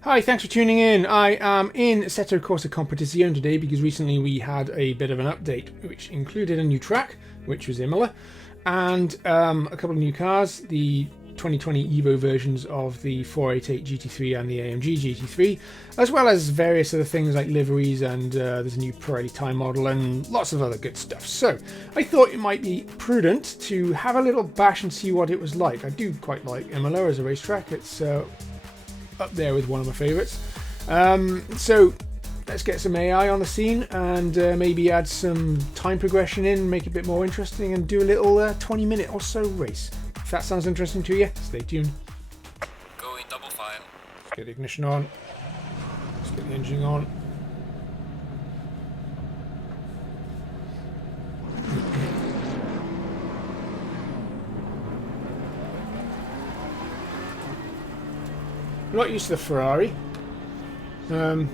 Hi, thanks for tuning in. I am in Assetto Corsa Competizione today because recently we had a bit of an update which included a new track, which was Imola, and a couple of new cars, the 2020 EVO versions of the 488 GT3 and the AMG GT3, as well as various other things like liveries, and there's a new Pirelli time model and lots of other good stuff. So I thought it might be prudent to have a little bash and see what it was like. I do quite like Imola as a racetrack. It's up there with one of my favourites. So let's get some AI on the scene and maybe add some time progression in, make it a bit more interesting, and do a little 20-minute or so race. If that sounds interesting to you, stay tuned. Go in double file. Let's get the ignition on. Let's get the engine on. I'm not used to the Ferrari. I've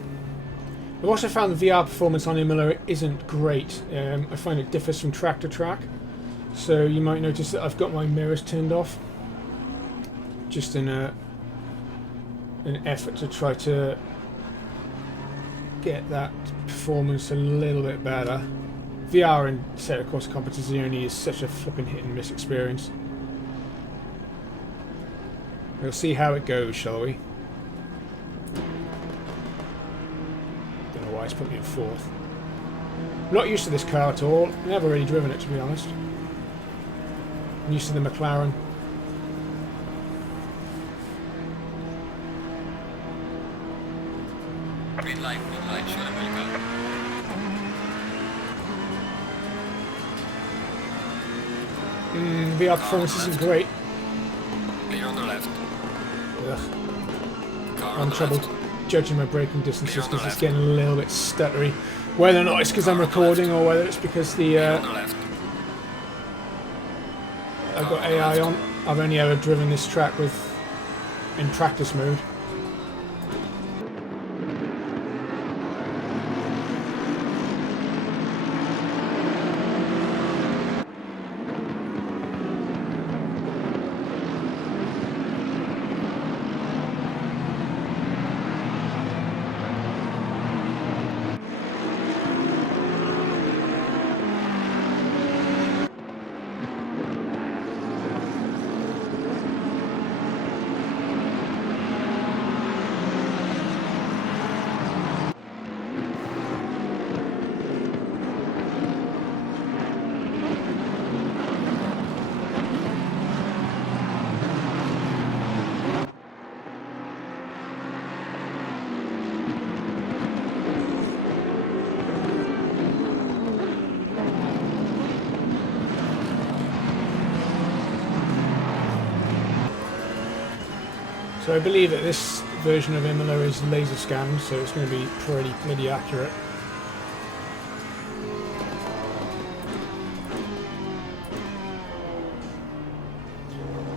also found the VR performance on Imola isn't great. I find it differs from track to track. So you might notice that I've got my mirrors turned off. Just in an effort to try to get that performance a little bit better. VR in Assetto Corsa Competizione is such a flipping hit and miss experience. We'll see how it goes, shall we? Don't know why it's put me in fourth. I'm not used to this car at all. Never really driven it, to be honest. I'm used to the McLaren. Green light, show them where you go. VR performance isn't great. Clear on the left. Ugh. Car on I'm the troubled left. judging my braking distances Clear on the because it's left. getting a little bit stuttery. Whether or not it's because I'm Car on the recording left. or whether it's because the Clear on the left. I've Car got on the AI left. on. I've only ever driven this track in practice mode. So I believe that this version of Imola is laser scanned, so it's going to be pretty bloody accurate.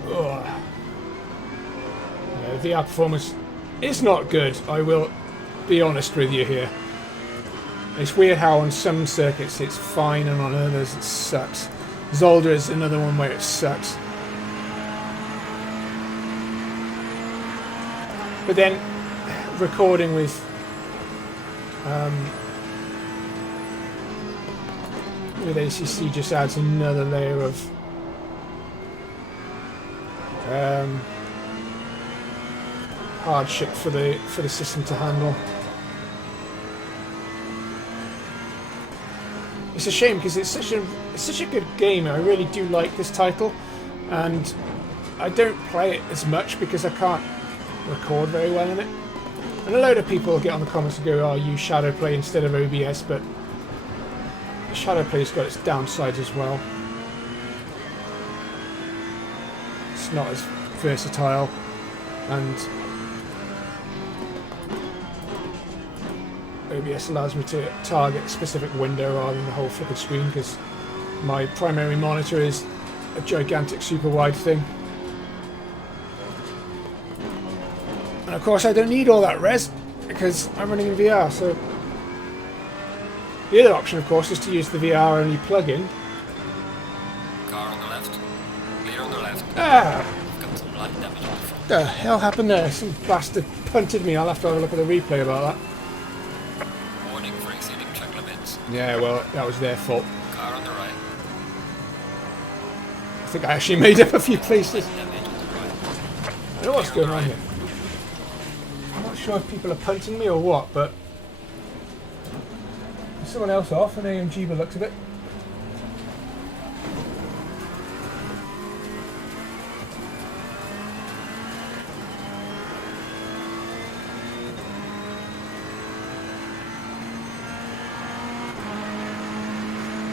Ugh. Yeah, the VR performance is not good, I will be honest with you here. It's weird how on some circuits it's fine and on others it sucks. Zolder is another one where it sucks. But then recording with ACC just adds another layer of hardship for the system to handle. It's a shame because it's such a good game. I really do like this title, and I don't play it as much because I can't record very well in it. And a load of people get on the comments and go, "Oh, use Shadow Play instead of OBS," but Shadow Play's got its downsides as well. It's not as versatile, and OBS allows me to target a specific window rather than the whole flipping screen because my primary monitor is a gigantic super wide thing. And of course I don't need all that res because I'm running in VR, so the other option of course is to use the VR only plugin. Car on the left. Clear on the left. Ah! Got some light damage on the front. What the hell happened there? Some bastard punted me. I'll have to have a look at the replay about that. Warning for exceeding track limits. Yeah, well, that was their fault. Car on the right. I think I actually made up a few places. Damage on the right. I don't know what's going on here. I'm not sure if people are punting me or what, but there's someone else off, an AMG by the looks of it.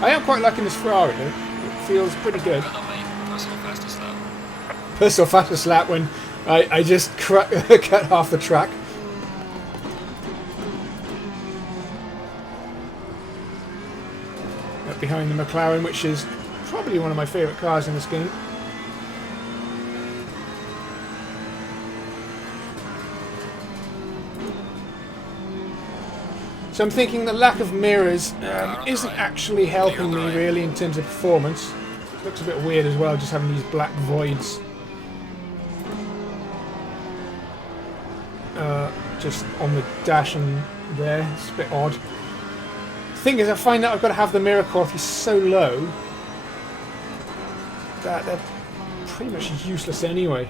I am quite liking this Ferrari though. It feels pretty good. Well done, mate. Personal fastest lap. Personal fastest lap when I just cut half the track. Up behind the McLaren, which is probably one of my favourite cars in this game. So I'm thinking the lack of mirrors isn't actually helping me really in terms of performance. It looks a bit weird as well, just having these black voids just on the dash and there. It's a bit odd. The thing is, I find that I've got to have the mirror quality so low that they're pretty much useless anyway.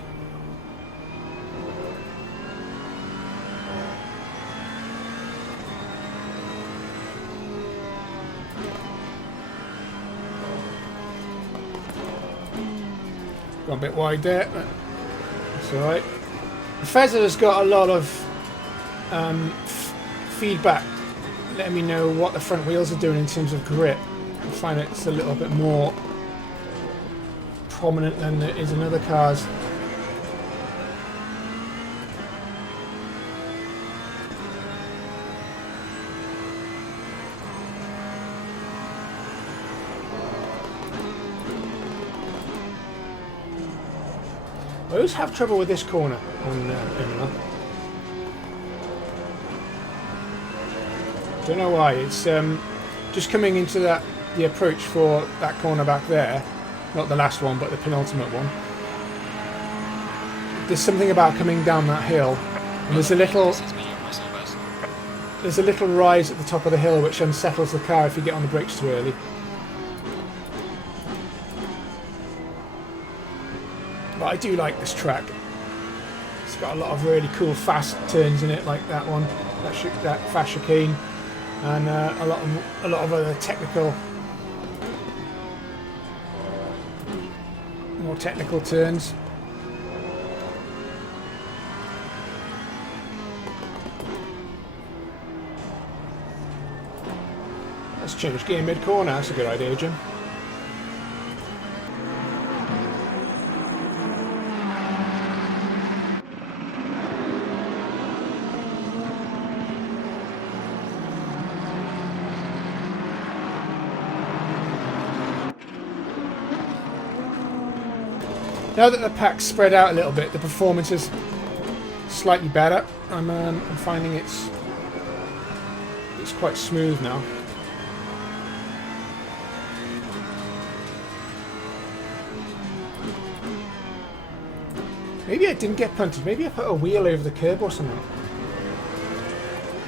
Got a bit wide there, but that's alright. The Fezzer's got a lot of feedback letting me know what the front wheels are doing in terms of grip. I find it's a little bit more prominent than it is in other cars. I always have trouble with this corner on Imola. Don't know why. It's just coming into the approach for that corner back there. Not the last one, but the penultimate one. There's something about coming down that hill, and there's a little rise at the top of the hill which unsettles the car if you get on the brakes too early. But I do like this track. It's got a lot of really cool fast turns in it, like that one, that fast chicane, and a lot of other more technical turns. Let's change gear mid-corner. That's a good idea, Jim. Now that the pack's spread out a little bit, the performance is slightly better. I'm finding it's quite smooth now. Maybe I didn't get punted. Maybe I put a wheel over the curb or something.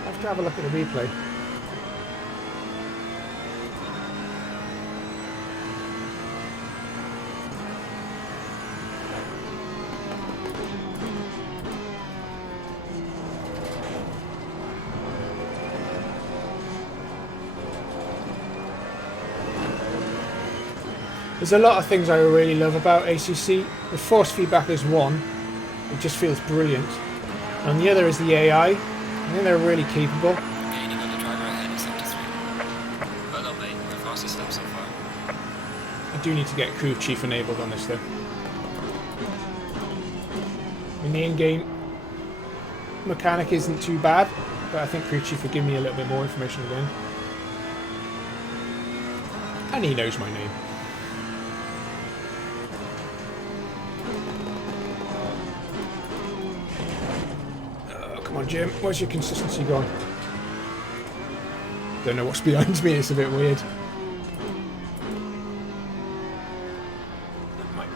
I have to have a look at the replay. There's a lot of things I really love about ACC. The force feedback is one. It just feels brilliant. And the other is the AI. I think they're really capable. Gaining on the driver ahead in sector 3. Well done, mate. The fastest lap so far. I do need to get crew chief enabled on this though. In the in-game mechanic isn't too bad, but I think crew chief will give me a little bit more information again. And he knows my name. Come on, Jim. Where's your consistency gone? Don't know what's behind me. It's a bit weird. That might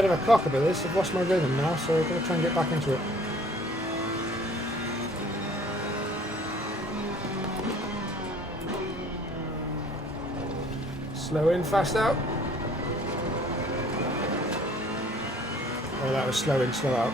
bit of a cock about this. I've lost my rhythm now, so I've got to try and get back into it. Slow in, fast out. Oh, that was slow in, slow out.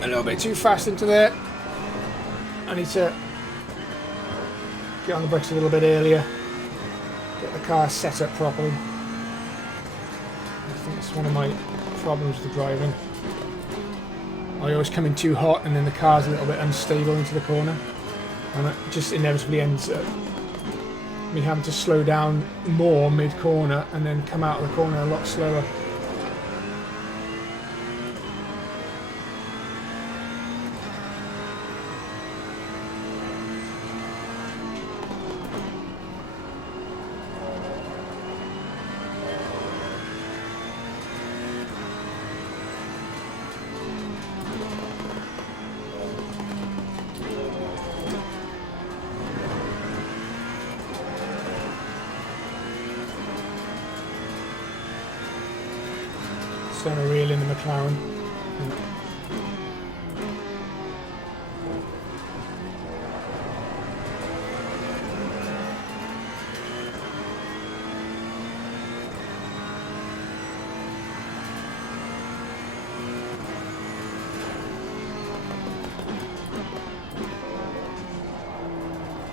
A little bit too fast into there. I need to get on the brakes a little bit earlier. Get the car set up properly. I think it's one of my problems with the driving. I always come in too hot and then the car's a little bit unstable into the corner. And it just inevitably ends up me having to slow down more mid-corner and then come out of the corner a lot slower. Starting to reel in the McLaren.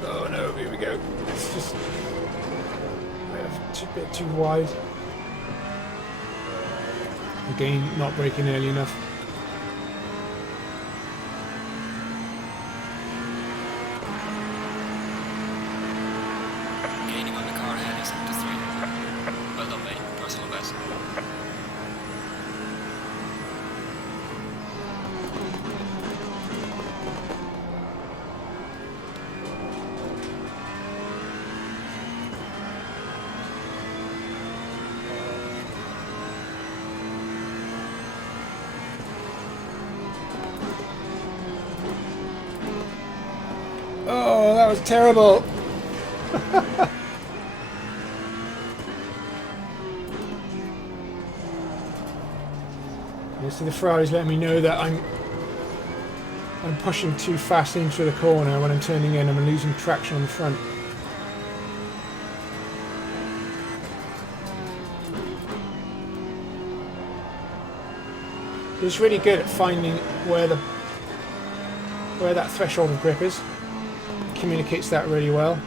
Oh no, here we go. It's just a bit too wide. Again, not braking early enough. Gaining on the car ahead is up to 3. Well done, mate. Personal best. Oh, that was terrible. Yeah, so the Ferrari's letting me know that I'm pushing too fast into the corner when I'm turning in. I'm losing traction on the front. It's really good at finding where that threshold of grip is. Communicates that really well.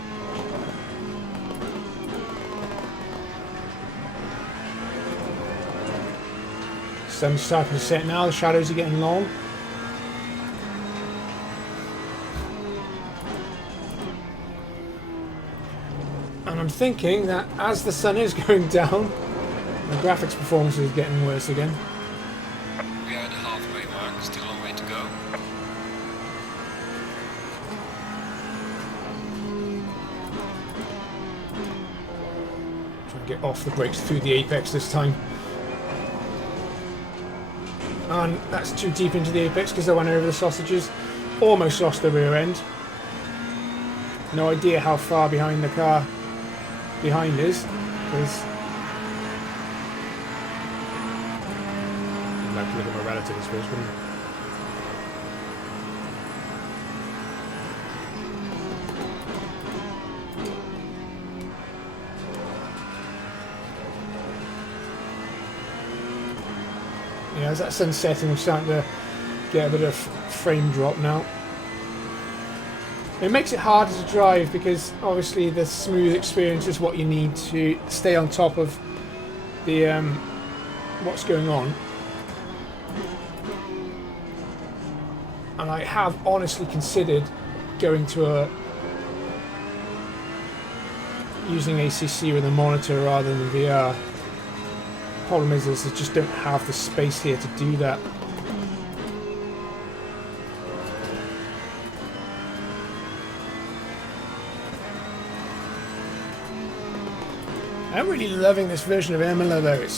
Sun's starting to set now, the shadows are getting long. And I'm thinking that as the sun is going down, the graphics performance is getting worse again. We are at the halfway mark, still a long way to go. Trying to get off the brakes through the apex this time. And that's too deep into the apex because I went over the sausages. Almost lost the rear end. No idea how far behind the car behind is, because I'd like to look at my relatives first, wouldn't I? Yeah, as that sun's setting, I'm starting to get a bit of frame drop now. It makes it harder to drive because obviously the smooth experience is what you need to stay on top of the what's going on. And I have honestly considered going to a using ACC with a monitor rather than VR. Problem is I just don't have the space here to do that. I'm really loving this version of Imola though. It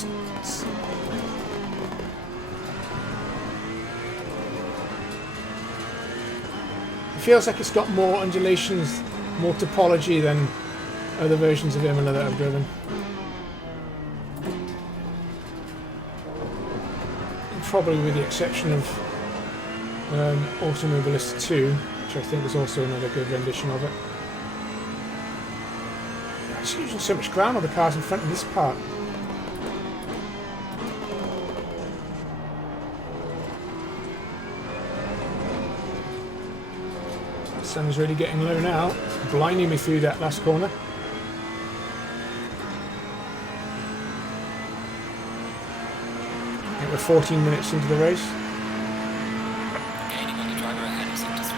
feels like it's got more undulations, more topology than other versions of Imola that I've driven. Probably with the exception of Automobilist 2, which I think is also another good rendition of it. It's using so much ground on the cars in front of this part. The sun's really getting low now, blinding me through that last corner. I think we're 14 minutes into the race. Gaining on the driver ahead of sector 3.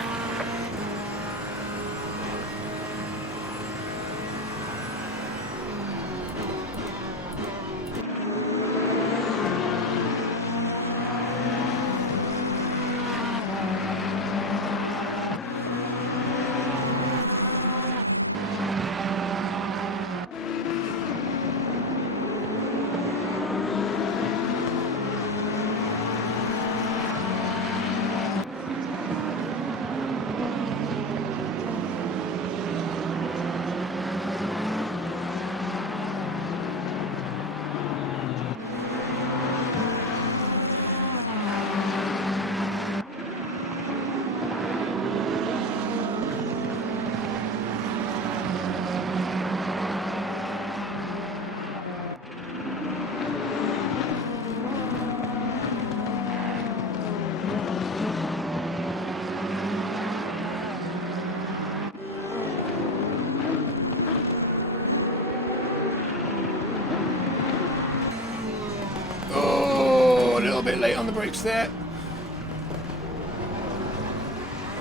A bit late on the brakes there.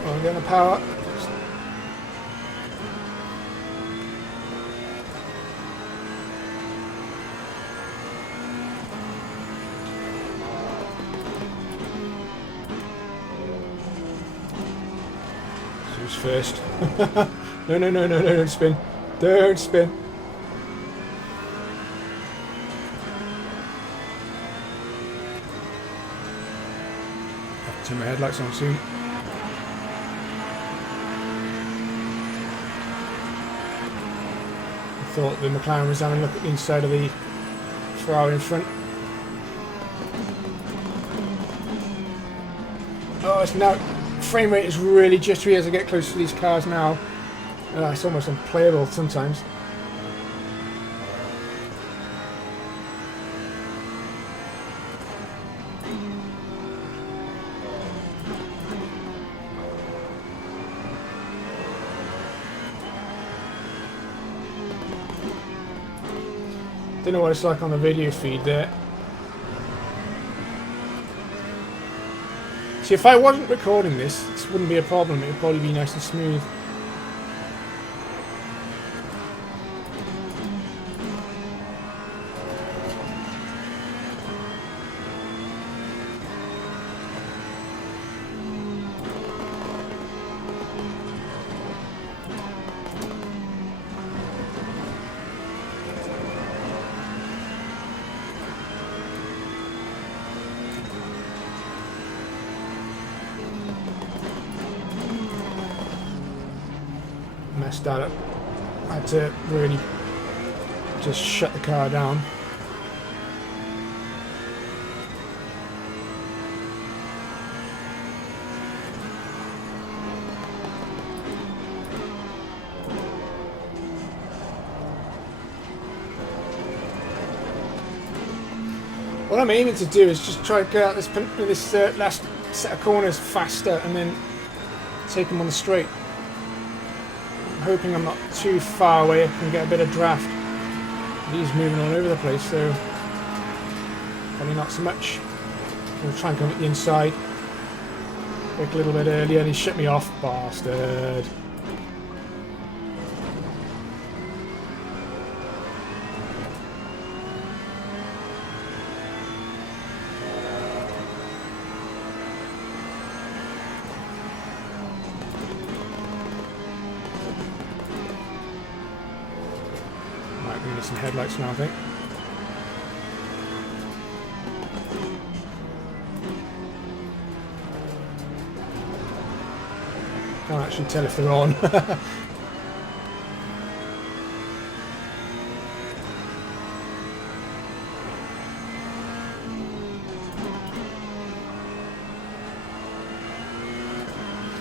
Oh, we're going to power. Who's first? No, don't spin. Don't spin. Turn my headlights on soon. I thought the McLaren was having a look at the inside of the Ferrari in front. Oh, it's now frame rate is really jittery as I get close to these cars now. It's almost unplayable sometimes. Don't know what it's like on the video feed there. See, if I wasn't recording this wouldn't be a problem. It would probably be nice and smooth. Messed that up. I had to really just shut the car down. What I'm aiming to do is just try to get out this last set of corners faster and then take them on the straight. I'm hoping I'm not too far away. I can get a bit of draft. He's moving all over the place, so probably not so much. We'll try and come at the inside. Break a little bit earlier and he shut me off, bastard. Right, we need some headlights now, I think. Can't actually tell if they're on.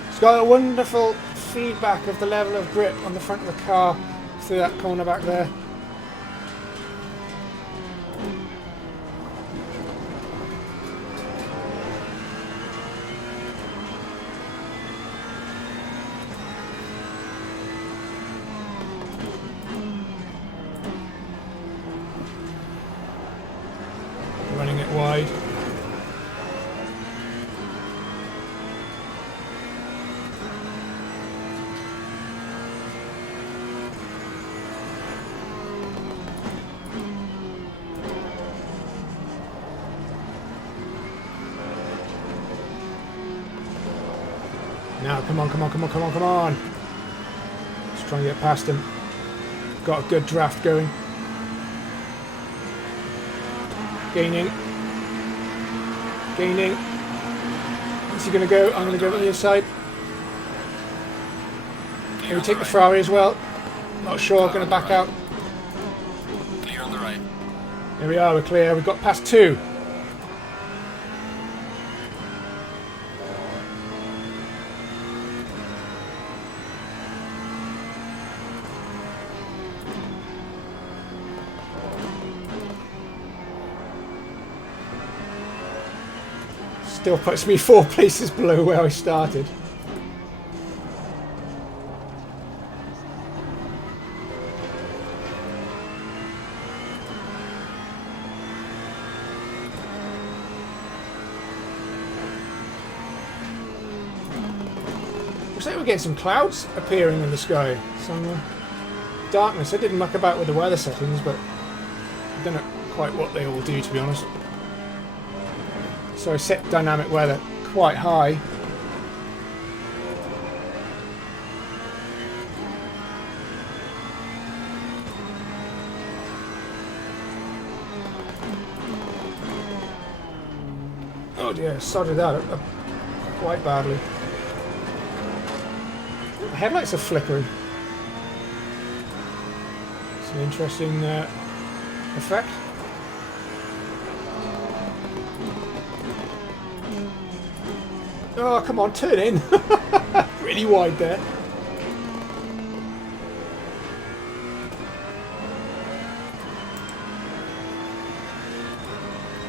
It's got a wonderful feedback of the level of grip on the front of the car through that corner back there. Running it wide. Now, come on, come on, come on, come on, come on. Let's try and get past him. Got a good draft going. Gaining. Gaining. Is he going to go? I'm going to go to the other side. Can we take the Ferrari as well? Not sure, going to back out. Clear on the right. There we are, we're clear. We've got past 2. Still puts me 4 places below where I started. Looks like we're getting some clouds appearing in the sky. Some darkness. I didn't muck about with the weather settings, but I don't know quite what they all do, to be honest. So I set dynamic weather quite high. Oh dear, sodded that up quite badly. The headlights are flickering. It's an interesting effect. Oh, come on, turn in. Really wide there.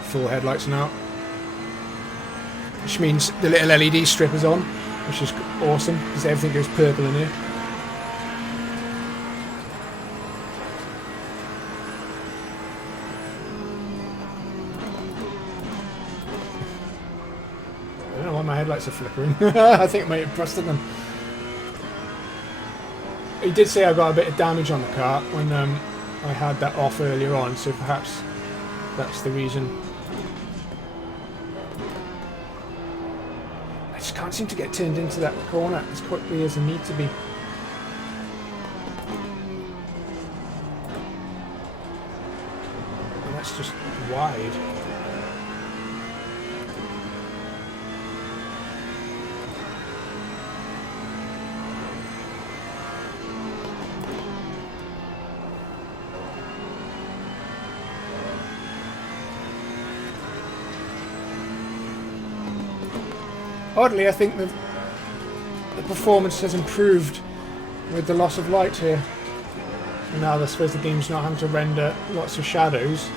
Full headlights now. Which means the little LED strip is on, which is awesome, because everything goes purple in here. I don't know why my headlights are flickering. I think I might have busted them. He did say I got a bit of damage on the car when I had that off earlier on, so perhaps that's the reason. I just can't seem to get turned into that corner as quickly as I need to be. And that's just wide. Oddly, I think the performance has improved with the loss of light here. And now I suppose the game's not having to render lots of shadows.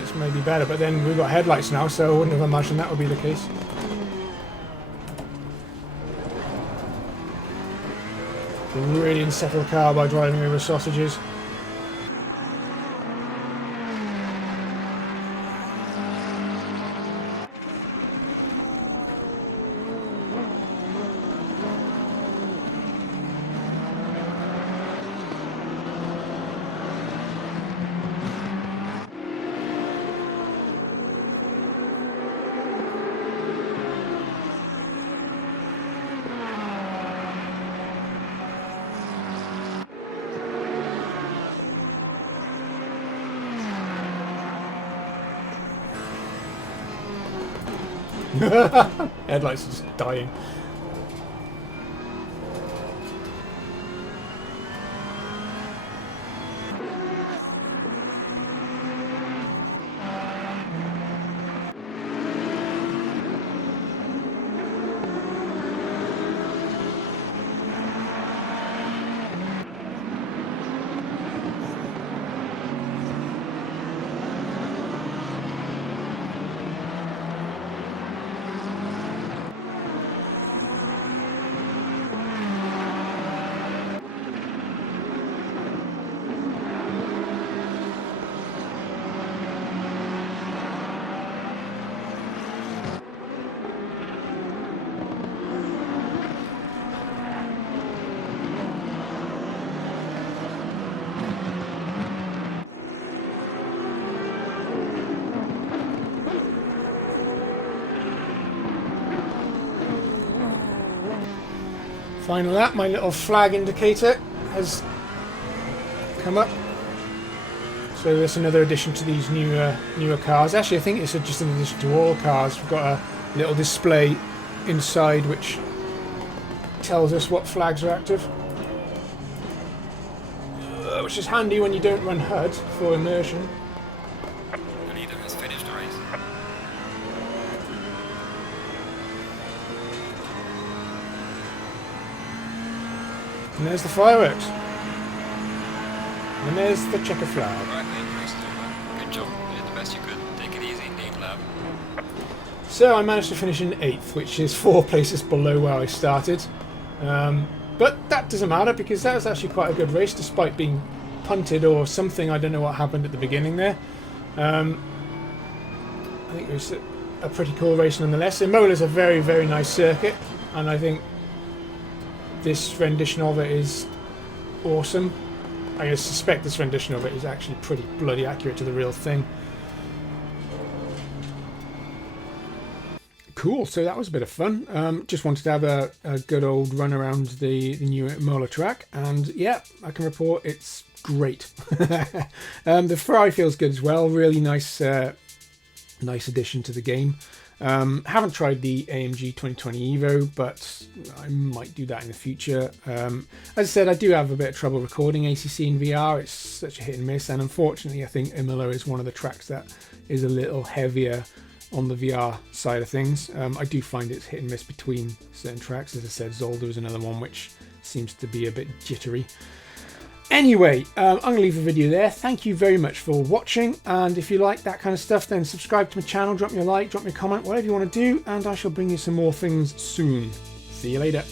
It's maybe better, but then we've got headlights now, so I wouldn't have imagined that would be the case. It's a really unsettled car by driving over sausages. Headlights are just dying. Final lap, my little flag indicator has come up. So that's another addition to these newer cars. Actually, I think it's just an addition to all cars. We've got a little display inside which tells us what flags are active. Which is handy when you don't run HUD for immersion. The leader has finished the race. And there's the fireworks. And there's the checker flag. Alright, mate, race is over. Good job. You did the best you could. Take it easy in the 8th lap. So I managed to finish in 8th, which is 4 places below where I started. But that doesn't matter because that was actually quite a good race despite being punted or something. I don't know what happened at the beginning there. I think it was a pretty cool race nonetheless. Imola's a very, very nice circuit, and I think this rendition of it is awesome. I suspect this rendition of it is actually pretty bloody accurate to the real thing. Cool, so that was a bit of fun. Just wanted to have a good old run around the new Imola track, and yeah, I can report it's great. The Ferrari feels good as well. Really nice, nice addition to the game. Haven't tried the AMG 2020 EVO, but I might do that in the future. As I said, I do have a bit of trouble recording ACC in VR. It's such a hit and miss, and unfortunately, I think Imola is one of the tracks that is a little heavier on the VR side of things. I do find it's hit and miss between certain tracks. As I said, Zolder is another one which seems to be a bit jittery. Anyway, I'm going to leave the video there. Thank you very much for watching, and if you like that kind of stuff, then subscribe to my channel, drop me a like, drop me a comment, whatever you want to do, and I shall bring you some more things soon. See you later.